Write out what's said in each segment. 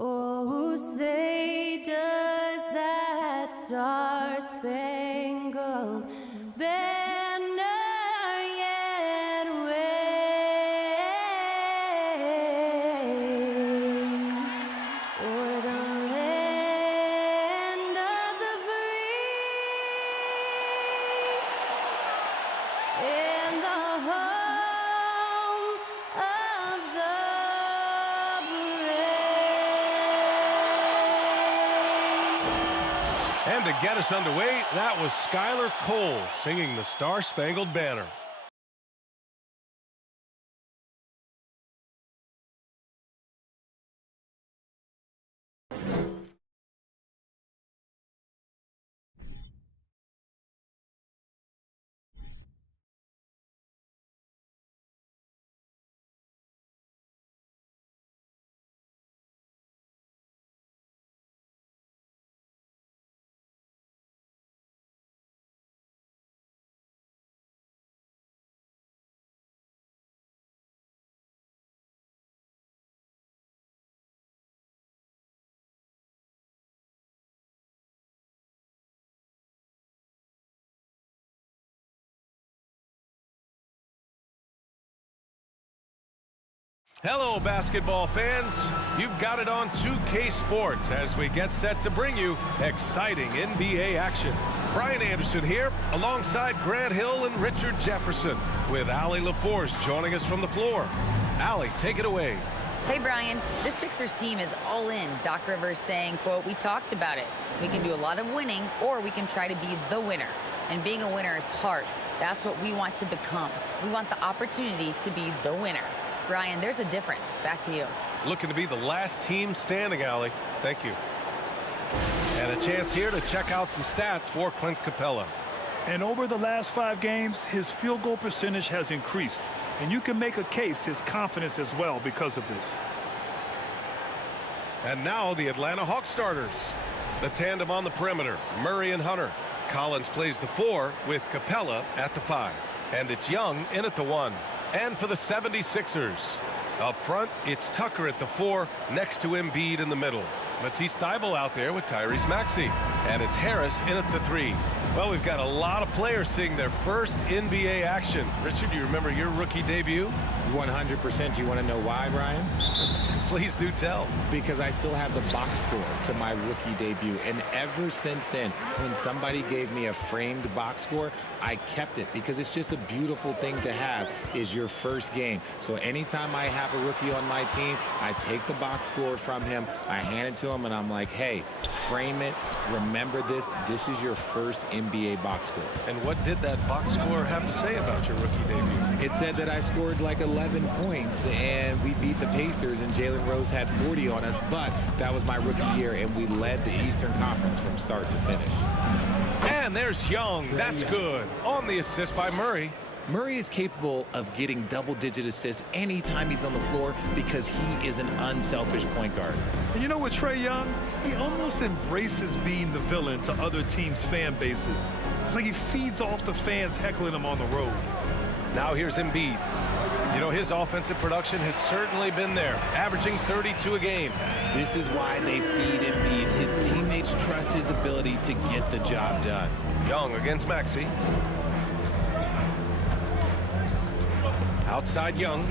Oh, say does that star-spangled banner yet wave o'er the land of the free and the home of the And to get us underway, that was Skylar Cole singing the Star-Spangled Banner. Hello, basketball fans. You've got it on 2K Sports as we get set to bring you exciting NBA action. Brian Anderson here alongside Grant Hill and Richard Jefferson with Allie LaForce joining us from the floor. Allie, take it away. Hey, Brian. This Sixers team is all in. Doc Rivers saying, quote, "We talked about it. We can do a lot of winning, or we can try to be the winner. And being a winner is hard. That's what we want to become. We want the opportunity to be the winner." Brian, there's a difference. Back to you. Looking to be the last team standing, Allie. Thank you. And a chance here to check out some stats for Clint Capella. And over the last 5 games, his field goal percentage has increased. And you can make a case his confidence as well because of this. And now the Atlanta Hawks starters. The tandem on the perimeter, Murray and Hunter. Collins plays the 4 with Capella at the 5. And it's Young in at the 1. And for the 76ers, up front, it's Tucker at the 4 next to Embiid in the middle. Matisse Thybulle out there with Tyrese Maxey. And it's Harris in at the 3. Well, we've got a lot of players seeing their first NBA action. Richard, do you remember your rookie debut? 100%. Do you want to know why, Brian? Please do tell. Because I still have the box score to my rookie debut. And ever since then, when somebody gave me a framed box score, I kept it because it's just a beautiful thing to have is your first game. So anytime I have a rookie on my team, I take the box score from him, I hand it to him, and I'm like, hey, frame it. Remember this. This is your first NBA box score. And what did that box score have to say about your rookie debut? It said that I scored like 11 points, and we beat the Pacers, and Jalen Rose had 40 on us, but that was my rookie year, and we led the Eastern Conference from start to finish. And there's Young. That's good. On the assist by Murray. Murray is capable of getting double-digit assists anytime he's on the floor because he is an unselfish point guard. And you know what, Trae Young? He almost embraces being the villain to other teams' fan bases. It's like he feeds off the fans heckling him on the road. Now here's Embiid. You know, his offensive production has certainly been there, averaging 32 a game. This is why they feed Embiid. His teammates trust his ability to get the job done. Young against Maxey. Outside Young.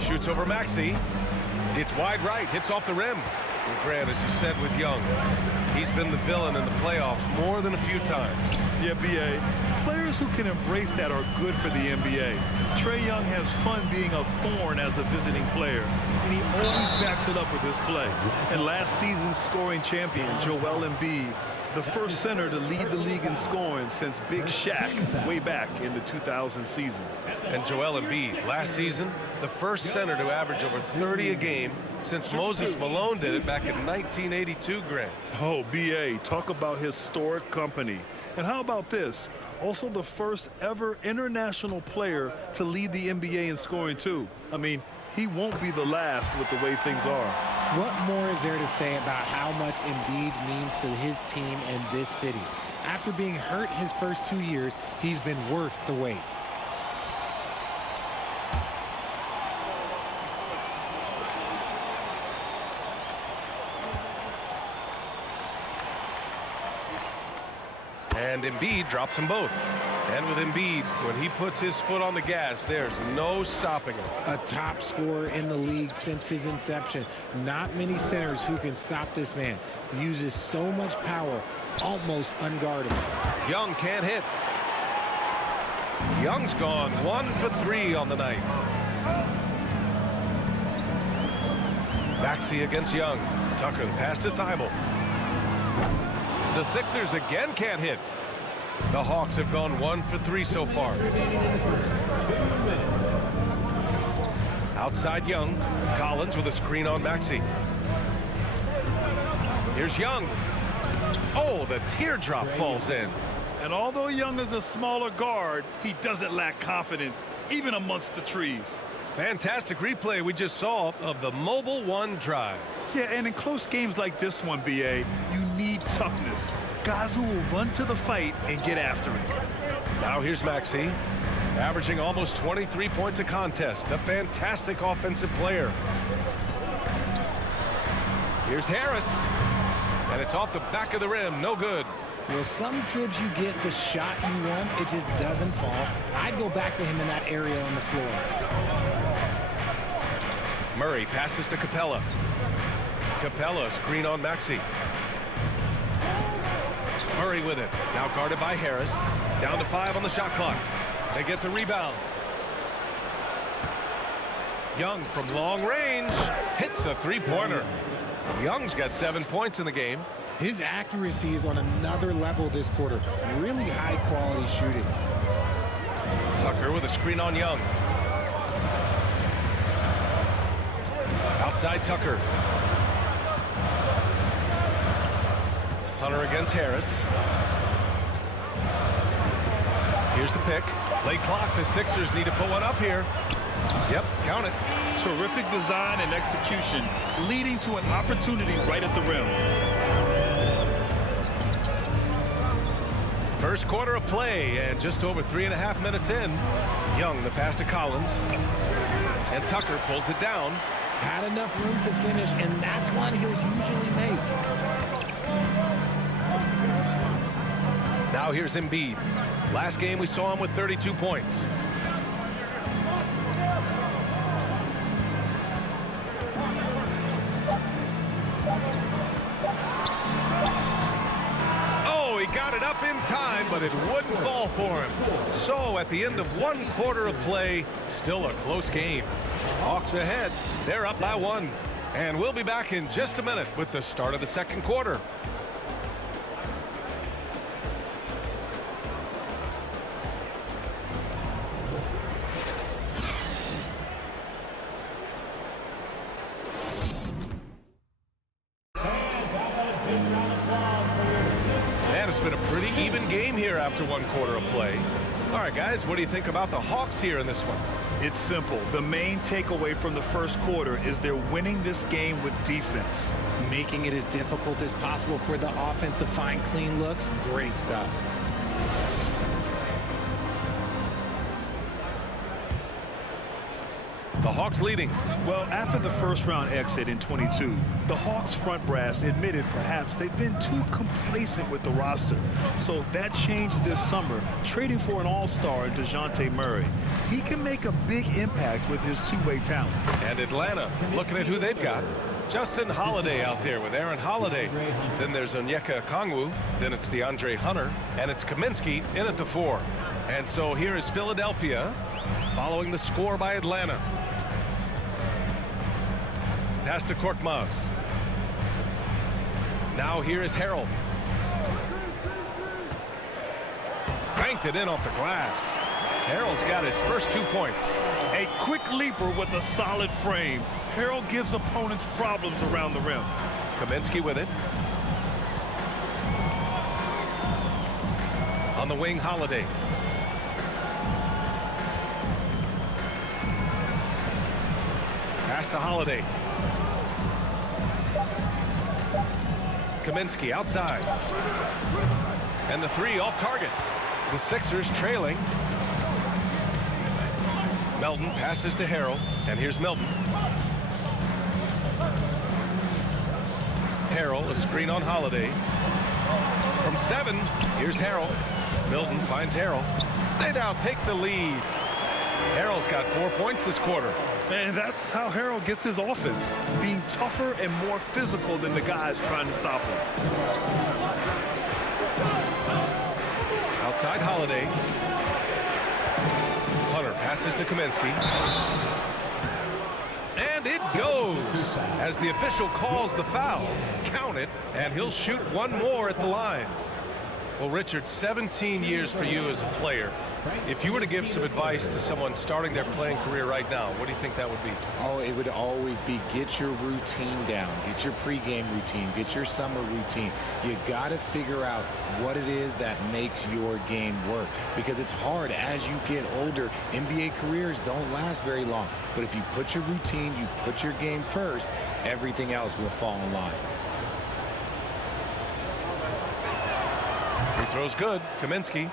Shoots over Maxey. It's wide right. Hits off the rim. And Grant, as you said with Young, he's been the villain in the playoffs more than a few times. Yeah, B.A. Players who can embrace that are good for the NBA. Trae Young has fun being a thorn as a visiting player, and he always backs it up with his play. And last season's scoring champion, Joel Embiid, the first center to lead the league in scoring since Big Shaq way back in the 2000 season. And Joel Embiid, last season, the first center to average over 30 a game since Moses Malone did it back in 1982, Grant. Oh, B.A., talk about historic company. And how about this? Also the first ever international player to lead the NBA in scoring, too. I mean, he won't be the last with the way things are. What more is there to say about how much Embiid means to his team and this city? After being hurt his first 2 years, he's been worth the wait. And Embiid drops them both. And with Embiid, when he puts his foot on the gas, there's no stopping him. A top scorer in the league since his inception. Not many centers who can stop this man. He uses so much power, almost unguardable. Young can't hit. Young's gone 1 for 3 on the night. Maxey against Young. Tucker the pass to Thibault. The Sixers again can't hit. The Hawks have gone 1 for 3 so far. Outside Young. Collins with a screen on Maxey. Here's Young. Oh, the teardrop falls in. And although Young is a smaller guard, he doesn't lack confidence, even amongst the trees. Fantastic replay we just saw of the Mobile One drive. Yeah, and in close games like this one, BA, you need toughness. Guys who will run to the fight and get after it. Now here's Maxey, averaging almost 23 points a contest. A fantastic offensive player. Here's Harris. And it's off the back of the rim. No good. Well, some trips you get the shot you want, it just doesn't fall. I'd go back to him in that area on the floor. Murray passes to Capella. Capella screen on Maxey. Murray with it. Now guarded by Harris. Down to 5 on the shot clock. They get the rebound. Young from long range hits the three-pointer. Young's got 7 points in the game. His accuracy is on another level this quarter. Really high-quality shooting. Tucker with a screen on Young. Outside Tucker. Hunter against Harris. Here's the pick. Late clock. The Sixers need to put one up here. Yep, count it. Terrific design and execution, leading to an opportunity right at the rim. First quarter of play, and just over 3.5 minutes in. Young the pass to Collins. And Tucker pulls it down. Had enough room to finish, and that's one he'll usually make. Now here's Embiid. Last game we saw him with 32 points. Oh, he got it up in time, but it wouldn't fall for him. So at the end of 1 quarter of play, still a close game. Hawks ahead. They're up by 1. And we'll be back in just a minute with the start of the second quarter. And it's been a pretty even game here after 1 quarter of play. All right, guys, what do you think about the Hawks here in this one? It's simple. The main takeaway from the first quarter is they're winning this game with defense. Making it as difficult as possible for the offense to find clean looks. Great stuff. The Hawks leading. Well, after the first round exit in 22, the Hawks front brass admitted perhaps they've been too complacent with the roster. So that changed this summer, trading for an all-star in DeJounte Murray. He can make a big impact with his two-way talent. And Atlanta, looking at who they've got. Justin Holiday out there with Aaron Holiday. Then there's Onyeka Okongwu. Then it's DeAndre Hunter. And it's Kaminsky in at the 4. And so here is Philadelphia following the score by Atlanta. Pass to Korkmaz. Now here is Harrell. Banked it in off the glass. Harrell's got his first 2 points. A quick leaper with a solid frame. Harrell gives opponents problems around the rim. Kaminsky with it. On the wing, Holiday. Pass to Holiday. Kaminsky outside. And the 3 off target. The Sixers trailing. Melton passes to Harrell. And here's Melton. Harrell, a screen on Holiday. From 7, here's Harrell. Milton finds Harrell. They now take the lead. Harrell's got 4 points this quarter. And that's how Harrell gets his offense, being tougher and more physical than the guys trying to stop him. Outside Holiday. Hunter passes to Kaminsky. And it goes. As the official calls the foul, count it, and he'll shoot one more at the line. Well, Richard, 17 years for you as a player. If you were to give some advice to someone starting their playing career right now, what do you think that would be? Oh, it would always be get your routine down. Get your pregame routine. Get your summer routine. You got to figure out what it is that makes your game work. Because it's hard as you get older. NBA careers don't last very long. But if you put your routine, you put your game first, everything else will fall in line. Free throw's good. Kaminsky.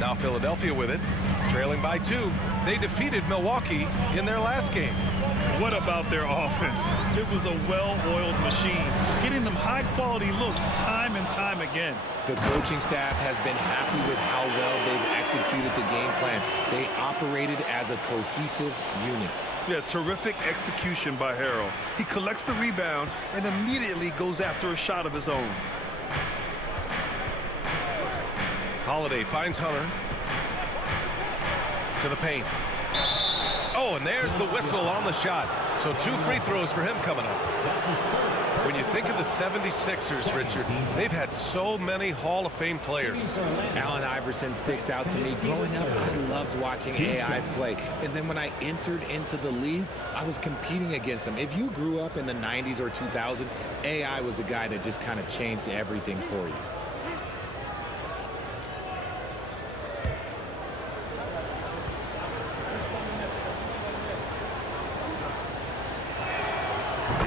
Now Philadelphia with it, trailing by 2. They defeated Milwaukee in their last game. What about their offense? It was a well-oiled machine, getting them high-quality looks time and time again. The coaching staff has been happy with how well they've executed the game plan. They operated as a cohesive unit. Yeah, terrific execution by Harrell. He collects the rebound and immediately goes after a shot of his own. Holiday finds Hunter. To the paint. Oh, and there's the whistle on the shot. So 2 free throws for him coming up. When you think of the 76ers, Richard, they've had so many Hall of Fame players. Allen Iverson sticks out to me. Growing up, I loved watching AI play. And then when I entered into the league, I was competing against him. If you grew up in the 90s or 2000, AI was the guy that just kind of changed everything for you.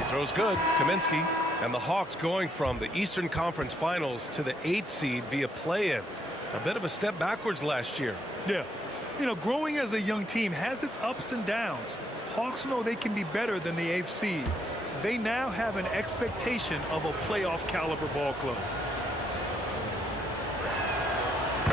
Throw's good. Kaminsky. And the Hawks going from the Eastern Conference Finals to the 8th seed via play-in. A bit of a step backwards last year. Yeah. You know, growing as a young team has its ups and downs. Hawks know they can be better than the 8th seed. They now have an expectation of a playoff caliber ball club.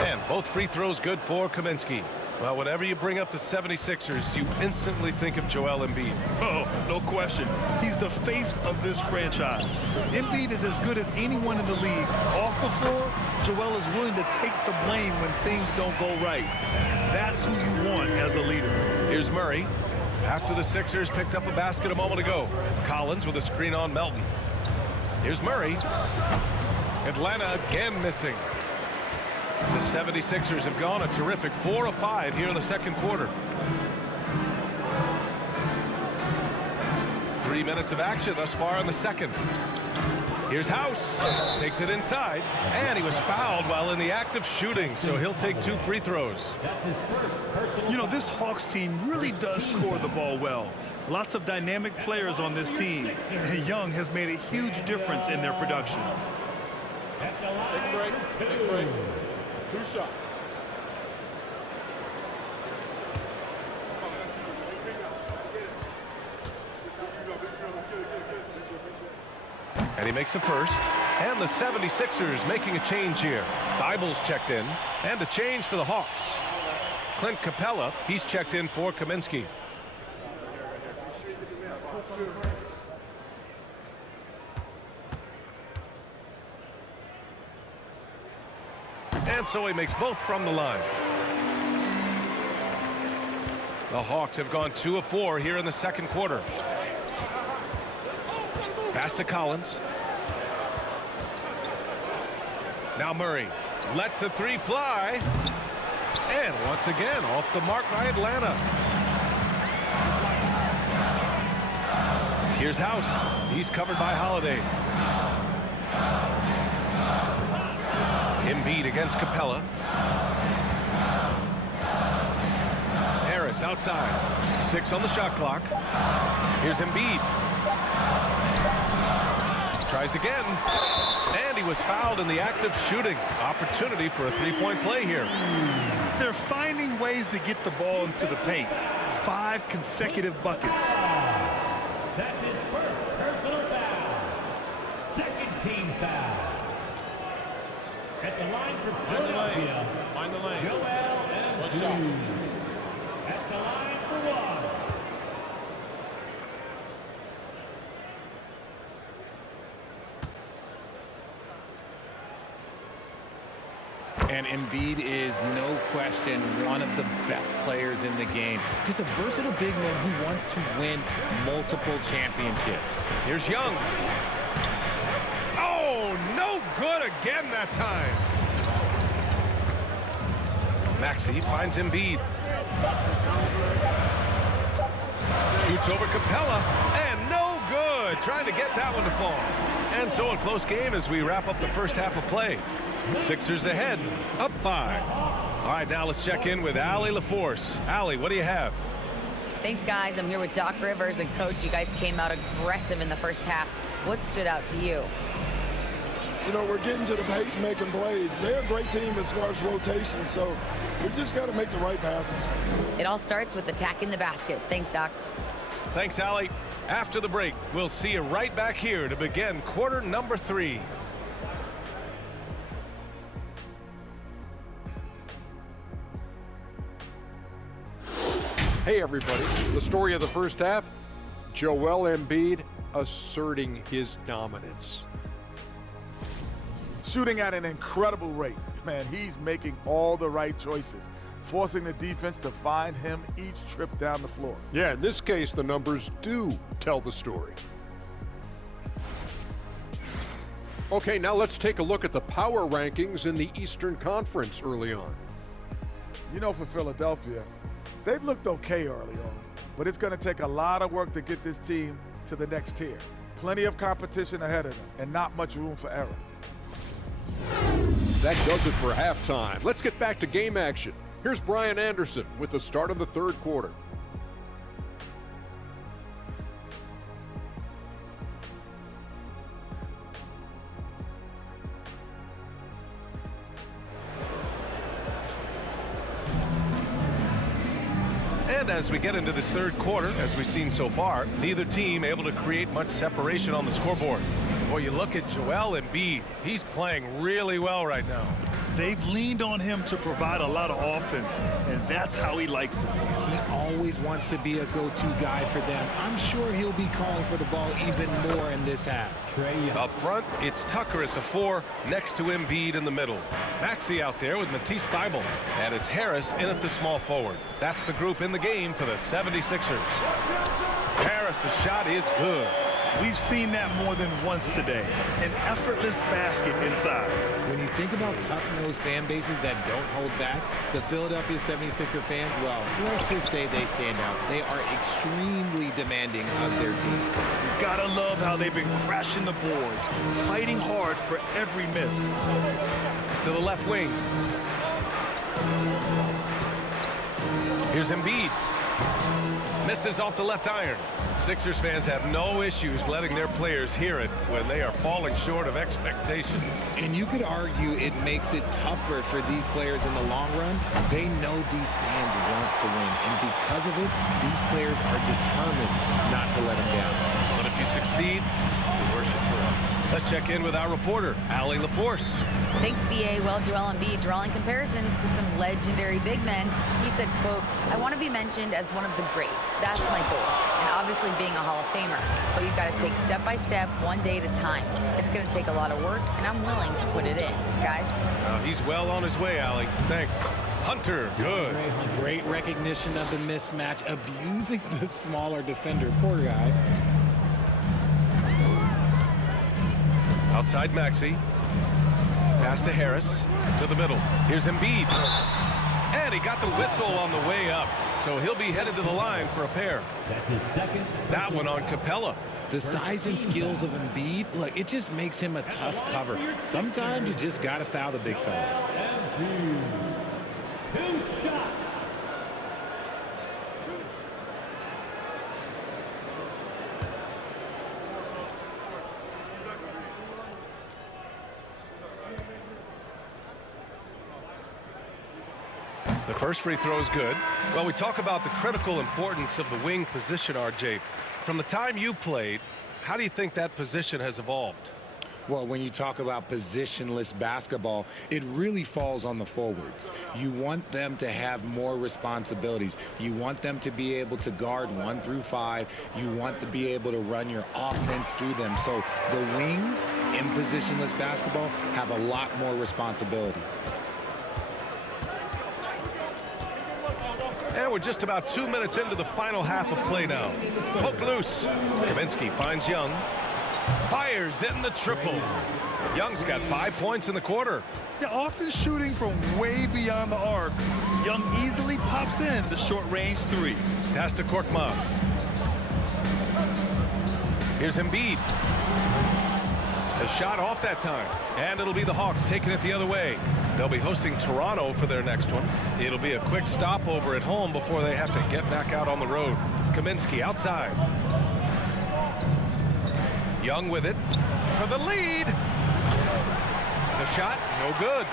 And both free throws good for Kaminsky. Well, whenever you bring up the 76ers, you instantly think of Joel Embiid. Oh, no question. He's the face of this franchise. Embiid is as good as anyone in the league. Off the floor, Joel is willing to take the blame when things don't go right. That's who you want as a leader. Here's Murray. After the Sixers picked up a basket a moment ago. Collins with a screen on Melton. Here's Murray. Atlanta again missing. The 76ers have gone a terrific 4 of 5 here in the second quarter. 3 minutes of action thus far in the second. Here's House. Takes it inside. And he was fouled while in the act of shooting, so he'll take 2 free throws. You know, this Hawks team really does score the ball well. Lots of dynamic players on this team. And Young has made a huge difference in their production. Take a break. Take a break. 2 shots. And he makes a first. And the 76ers making a change here. Thybulle's checked in. And a change for the Hawks. Clint Capella, he's checked in for Kaminsky. And so he makes both from the line. The Hawks have gone 2 of 4 here in the second quarter. Pass to Collins. Now Murray lets the 3 fly. And once again off the mark by Atlanta. Here's House. He's covered by Holiday. Embiid against Capella. Harris outside. 6 on the shot clock. Here's Embiid. Tries again. And he was fouled in the act of shooting. Opportunity for a 3-point play here. They're finding ways to get the ball into the paint. 5 consecutive buckets. That's his first personal foul. Second team foul. At the line for Philadelphia, Mind the lane. Joel One shot. Embiid. At the line for one. And Embiid is, no question, one of the best players in the game. Just a versatile big man who wants to win multiple championships. Here's Young. Oh, no good again that time. Maxey finds Embiid. Shoots over Capella, and no good. Trying to get that one to fall. And so a close game as we wrap up the first half of play. Sixers ahead, up 5. All right, now let's check in with Allie LaForce. Allie, what do you have? Thanks, guys. I'm here with Doc Rivers. And, Coach, you guys came out aggressive in the first half. What stood out to you? You know, we're getting to the paint and making plays. They're a great team as far as rotation, so we just got to make the right passes. It all starts with attacking the basket. Thanks, Doc. Thanks, Allie. After the break, we'll see you right back here to begin quarter number 3. Hey everybody, the story of the first half, Joel Embiid asserting his dominance. Shooting at an incredible rate. Man, he's making all the right choices, forcing the defense to find him each trip down the floor. Yeah, in this case, the numbers do tell the story. Okay, now let's take a look at the power rankings in the Eastern Conference early on. You know, for Philadelphia, they've looked okay early on, but it's going to take a lot of work to get this team to the next tier. Plenty of competition ahead of them and not much room for error. That does it for halftime. Let's get back to game action. Here's Brian Anderson with the start of the third quarter. And as we get into this third quarter, as we've seen so far, neither team able to create much separation on the scoreboard. Boy, you look at Joel Embiid. He's playing really well right now. They've leaned on him to provide a lot of offense, and that's how he likes it. He always wants to be a go-to guy for them. I'm sure he'll be calling for the ball even more in this half. Up front, it's Tucker at the 4, next to Embiid in the middle. Maxey out there with Matisse Thybulle. And it's Harris in at the small forward. That's the group in the game for the 76ers. Harris' shot is good. We've seen that more than once today. An effortless basket inside. When you think about tough-nosed fan bases that don't hold back, the Philadelphia 76er fans, well, let's just say they stand out. They are extremely demanding of their team. You gotta love how they've been crashing the boards, fighting hard for every miss. To the left wing. Here's Embiid. Misses off the left iron. Sixers fans have no issues letting their players hear it when they are falling short of expectations. And you could argue it makes it tougher for these players in the long run. They know these fans want to win, and because of it, these players are determined not to let them down. But if you succeed, you worship forever. Let's check in with our reporter, Allie LaForce. Thanks, B.A. Well, Joel Embiid drawing comparisons to some legendary big men. He said, quote, "I want to be mentioned as one of the greats. That's my goal. And obviously being a Hall of Famer. But you've got to take step by step, one day at a time. It's going to take a lot of work, and I'm willing to put it in. Guys?" He's well on his way, Allie. Thanks. Hunter, good. Great recognition of the mismatch, abusing the smaller defender. Poor guy. Outside Maxey. Pass to Harris. To the middle. Here's Embiid. And he got the whistle on the way up. So he'll be headed to the line for a pair. That's his second. That one on Capella. The size and skills of Embiid, look, it just makes him a tough cover. Sometimes you just got to foul the big fella. Two shots. The first free throw is good. Well, we talk about the critical importance of the wing position, RJ. From the time you played, how do you think that position has evolved? Well, when you talk about positionless basketball, it really falls on the forwards. You want them to have more responsibilities. You want them to be able to guard 1 through 5. You want to be able to run your offense through them. So the wings in positionless basketball have a lot more responsibility. And we're just about 2 minutes into the final half of play now. Poke loose. Kaminsky finds Young. Fires in the triple. Young's got 5 points in the quarter. Yeah, often shooting from way beyond the arc. Young easily pops in the short-range 3. Pass to Korkmaz. Here's Embiid. The shot off that time. And it'll be the Hawks taking it the other way. They'll be hosting Toronto for their next one. It'll be a quick stopover at home before they have to get back out on the road. Kaminsky outside. Young with it for the lead. The shot, no good.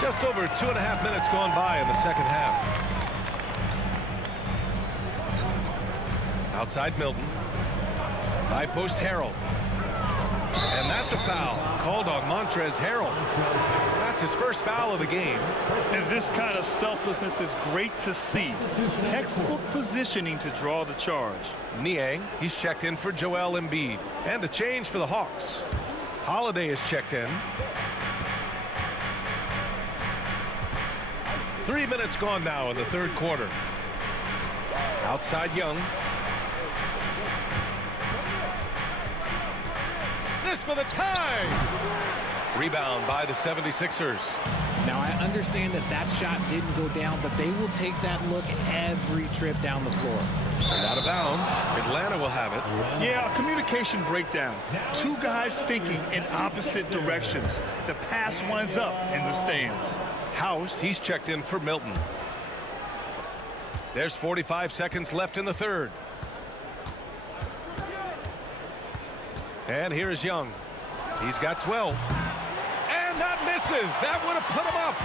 Just over 2.5 minutes gone by in the second half. Outside Milton. High post Harrell. And that's a foul called on Montrezl Harrell. That's his first foul of the game. And this kind of selflessness is great to see. Textbook positioning to draw the charge. Niang, he's checked in for Joel Embiid. And a change for the Hawks. Holiday is checked in. 3 minutes gone now in the third quarter. Outside Young. This for the tie. Rebound by the 76ers. Now, I understand that shot didn't go down, but they will take that look every trip down the floor. And out of bounds. Atlanta will have it. Yeah, a communication breakdown. 2 guys thinking in opposite directions. The pass winds up in the stands. House, he's checked in for Milton. There's 45 seconds left in the third. And here's Young. He's got 12. And that misses. That would have put him up.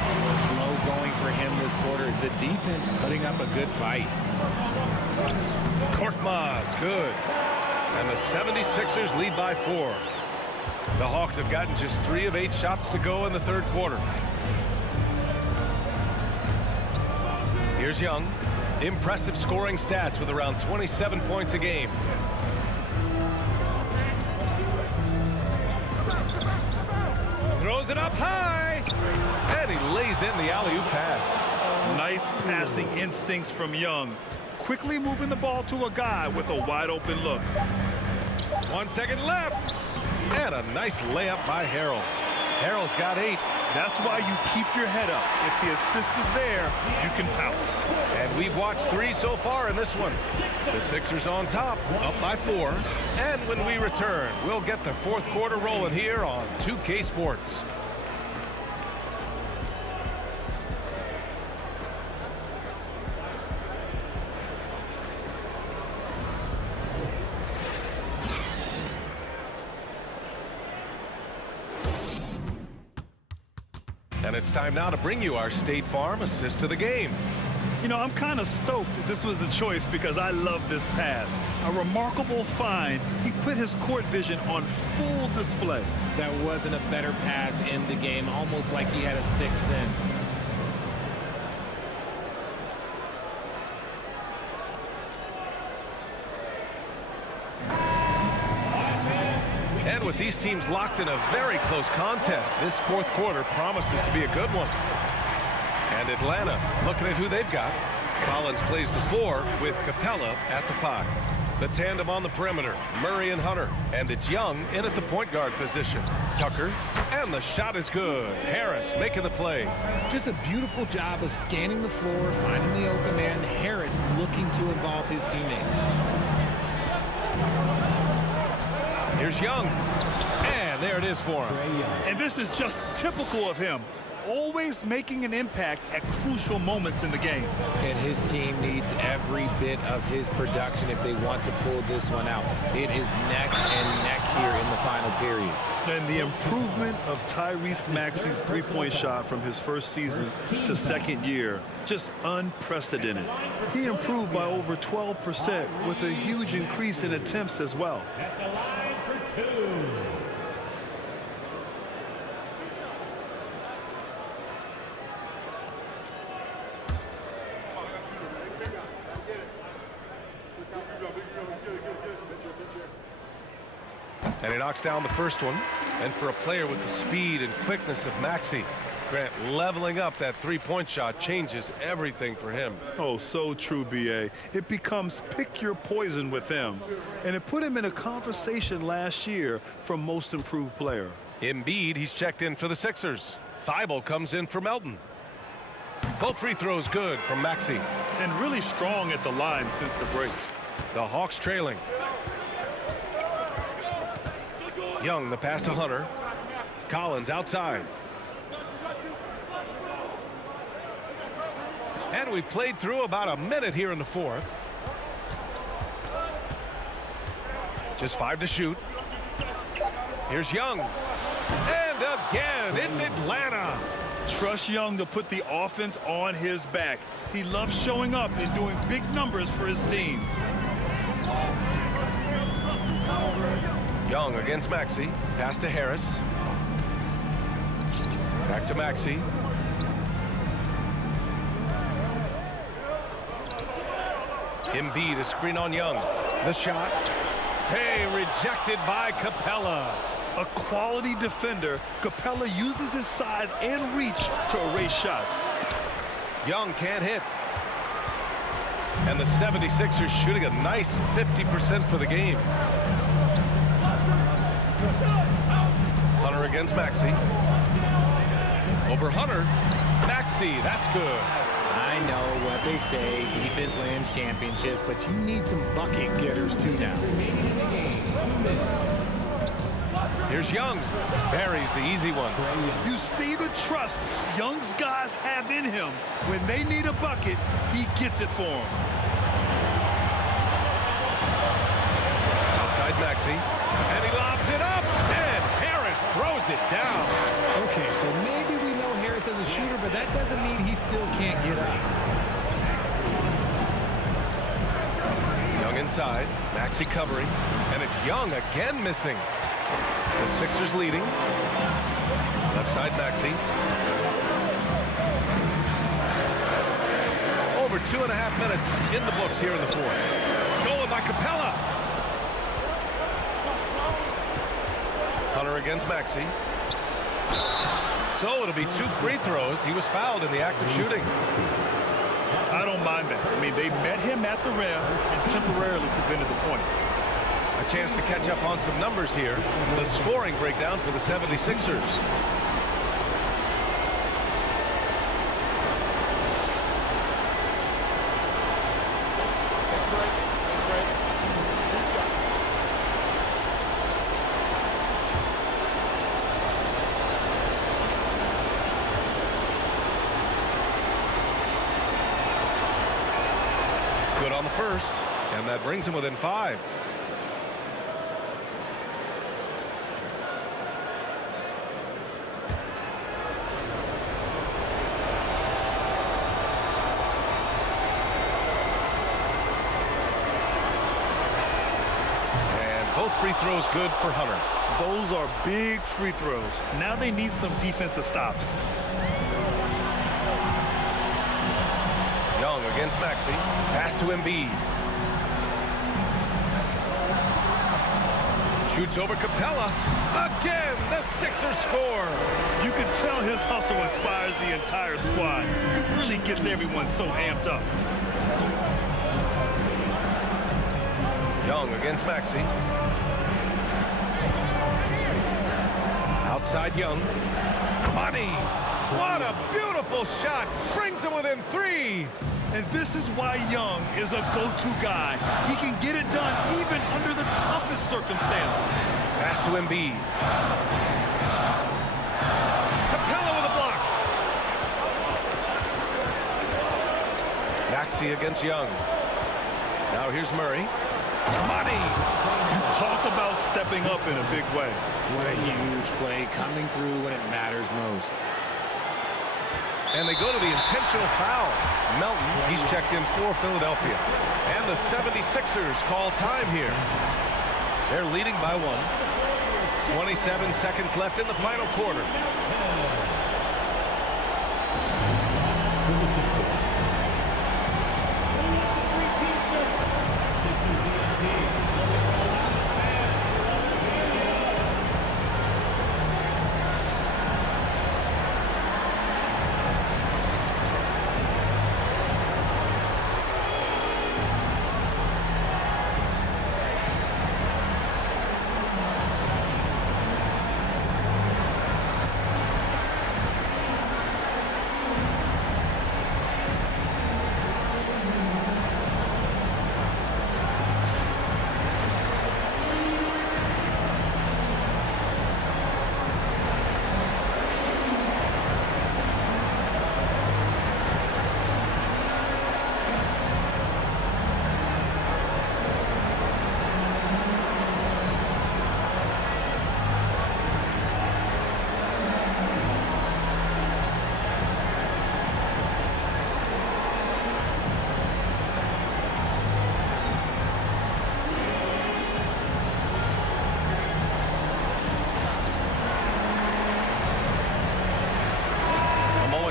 Slow going for him this quarter. The defense putting up a good fight. Korkmaz, good. And the 76ers lead by 4. The Hawks have gotten just 3 of 8 shots to go in the third quarter. Here's Young. Impressive scoring stats with around 27 points a game. Throws it up high. And he lays in the alley-oop pass. Nice passing instincts from Young. Quickly moving the ball to a guy with a wide open look. 1 second left. And a nice layup by Harrell. Harrell's got 8. That's why you keep your head up. If the assist is there, you can pounce. And we've watched 3 so far in this one. The Sixers on top, up by 4. And when we return, we'll get the fourth quarter rolling here on 2K Sports. And it's time now to bring you our State Farm assist to the game. You know, I'm kind of stoked that this was the choice because I love this pass. A remarkable find. He put his court vision on full display. That wasn't a better pass in the game, almost like he had a sixth sense. And with these teams locked in a very close contest, this fourth quarter promises to be a good one. And Atlanta, looking at who they've got. Collins plays the 4 with Capella at the 5. The tandem on the perimeter, Murray and Hunter. And it's Young in at the point guard position. Tucker, and the shot is good. Harris making the play. Just a beautiful job of scanning the floor, finding the open man. Harris looking to involve his teammates. Here's Young. And there it is for him. And this is just typical of him. always making an impact at crucial moments in the game. And his team needs every bit of his production if they want to pull this one out. It is neck and neck here in the final period. And the improvement of Tyrese Maxey's three-point shot from his first season to second year, just unprecedented. He improved by over 12% with a huge increase in attempts as well. At the line for 2. And he knocks down the first one. And for a player with the speed and quickness of Maxey, Grant, leveling up that three-point shot changes everything for him. Oh, so true, B.A. It becomes pick your poison with him. And it put him in a conversation last year for most improved player. Embiid, he's checked in for the Sixers. Thibault comes in for Melton. Both free throws good from Maxey. And really strong at the line since the break. The Hawks trailing. Young, the pass to Hunter. Collins outside. And we played through about a minute here in the fourth. Just 5 to shoot. Here's Young. And again, it's Atlanta. Trust Young to put the offense on his back. He loves showing up and doing big numbers for his team. Young against Maxey. Pass to Harris. Back to Maxey. Embiid, a screen on Young. The shot. Hey, rejected by Capella. A quality defender, Capella uses his size and reach to erase shots. Young can't hit. And the 76ers shooting a nice 50% for the game. Hunter against Maxey. Over Hunter. Maxey, that's good. I know what they say, defense wins championships, but you need some bucket getters too now. Here's Young. Buries the easy one. You see the trust Young's guys have in him. When they need a bucket, he gets it for them. Outside Maxey. And he lobs it up. And Harris throws it down. Okay, so maybe we know Harris as a shooter, but that doesn't mean he still can't get up. Young inside. Maxey covering. And it's Young again missing. The Sixers leading. Left side Maxey. Over 2.5 minutes in the books here in the fourth. Stolen by Capella. Hunter against Maxey. So it'll be 2 free throws. He was fouled in the act of shooting. I don't mind that. I mean, they met him at the rim and temporarily prevented the points. A chance to catch up on some numbers here. The scoring breakdown for the 76ers. Good on the first, and that brings him within 5. Both free throws good for Hunter. Those are big free throws. Now they need some defensive stops. Young against Maxey. Pass to Embiid. Shoots over Capella. Again, the Sixers score. You can tell his hustle inspires the entire squad. It really gets everyone so amped up. Young against Maxey. Outside Young. Money. What a beautiful shot. Brings him within 3. And this is why Young is a go-to guy. He can get it done even under the toughest circumstances. Pass to Embiid. Capella with a block. Maxey against Young. Now here's Murray. Money! Talk about stepping up in a big way. What a huge play, coming through when it matters most. And they go to the intentional foul. Melton, he's checked in for Philadelphia. And the 76ers call time here. They're leading by 1. 27 seconds left in the final quarter.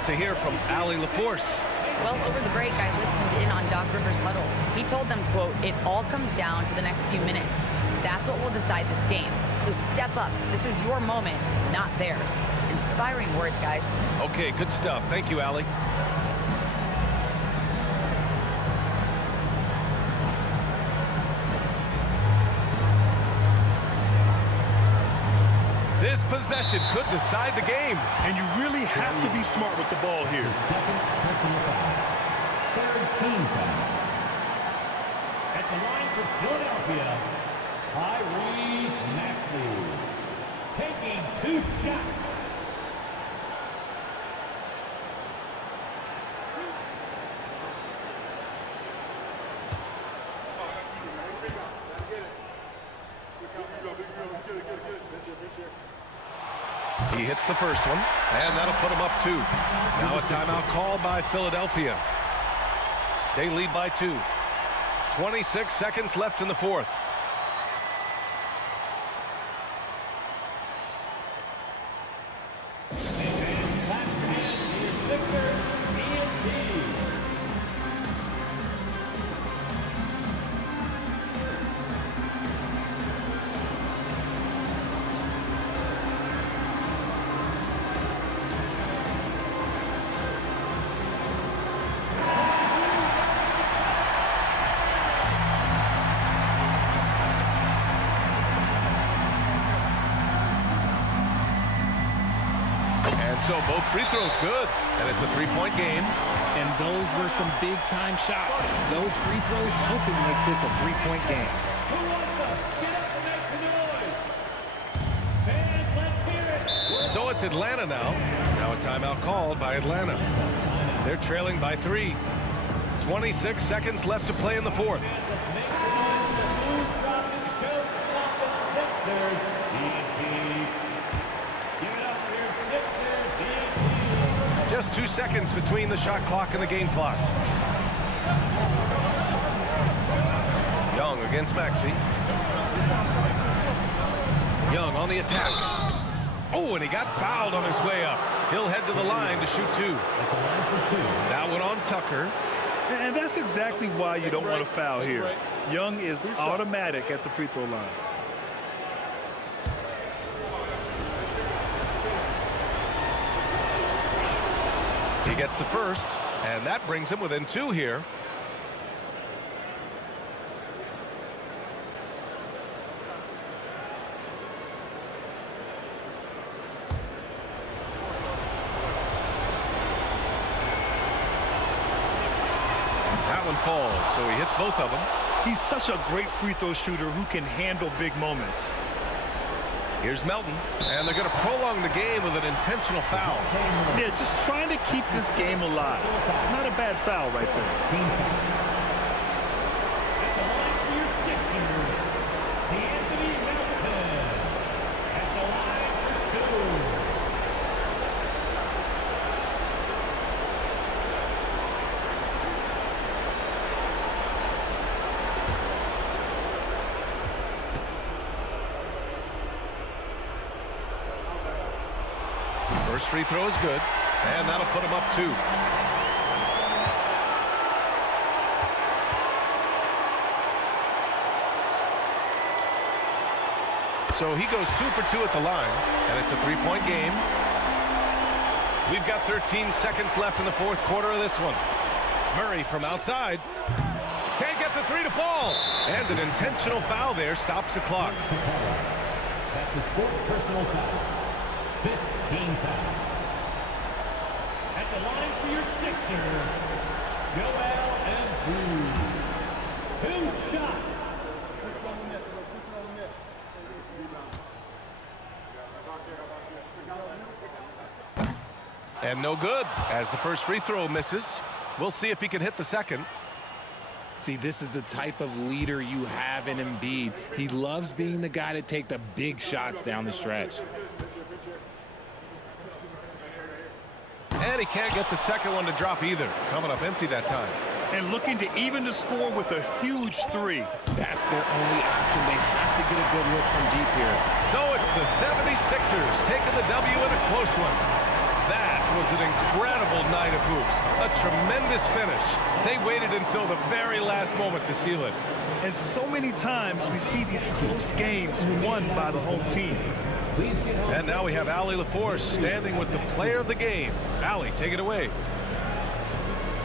To hear from Allie LaForce. Well, over the break, I listened in on Doc Rivers' huddle. He told them, quote, "It all comes down to the next few minutes. That's what will decide this game. So step up. This is your moment, not theirs." Inspiring words, guys. Okay, good stuff. Thank you, Allie. This possession could decide the game. And you really have to be smart with the ball here. Second personal foul. Third team foul. At the line for Philadelphia, Tyrese Maxey. Taking 2 shots. He hits the first one, and that'll put him up 2. Now a timeout called by Philadelphia. They lead by 2. 26 seconds left in the fourth. So both free throws good, and it's a 3-point game. And those were some big-time shots. Those free throws helping make this a 3-point game. So it's Atlanta now. Now a timeout called by Atlanta. They're trailing by 3. 26 seconds left to play in the fourth. Just 2 seconds between the shot clock and the game clock. Young against Maxey. Young on the attack. Oh, and he got fouled on his way up. He'll head to the line to shoot 2. That one on Tucker. And that's exactly why you don't want to foul here. Young is automatic at the free throw line. He gets the first, and that brings him within 2 here. That one falls, so he hits both of them. He's such a great free throw shooter who can handle big moments. Here's Melton, and they're going to prolong the game with an intentional foul. Yeah, just trying to keep this game alive. Not a bad foul right there. Team foul. At the line for your Sixers, D'Anthony Melton. At the line for 2. First free throw is good, and that'll put him up 2. So he goes 2 for 2 at the line, and it's a 3-point game. We've got 13 seconds left in the fourth quarter of this one. Murray from outside. Can't get the 3 to fall. And an intentional foul there stops the clock. That's his 4th personal foul. 15 foul. At the line for your Sixers, Joel Embiid. 2 shots. And no good, as the first free throw misses. We'll see if he can hit the second. See, this is the type of leader you have in Embiid. He loves being the guy to take the big shots down the stretch. And he can't get the second one to drop either. Coming up empty that time. And looking to even the score with a huge 3. That's their only option. They have to get a good look from deep here. So it's the 76ers taking the W in a close one. That was an incredible night of hoops. A tremendous finish. They waited until the very last moment to seal it. And so many times we see these close games won by the home team. And now we have Allie LaForce standing with the player of the game. Allie, take it away.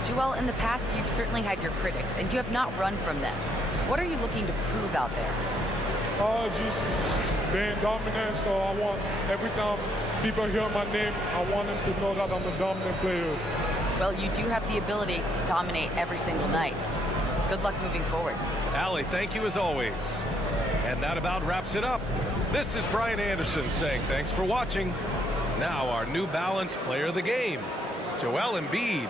Joel, in the past, you've certainly had your critics, and you have not run from them. What are you looking to prove out there? Just being dominant, so I want every time people hear my name, I want them to know that I'm a dominant player. Well, you do have the ability to dominate every single night. Good luck moving forward. Allie, thank you as always. And that about wraps it up. This is Brian Anderson saying thanks for watching. Now our New Balance player of the game, Joel Embiid.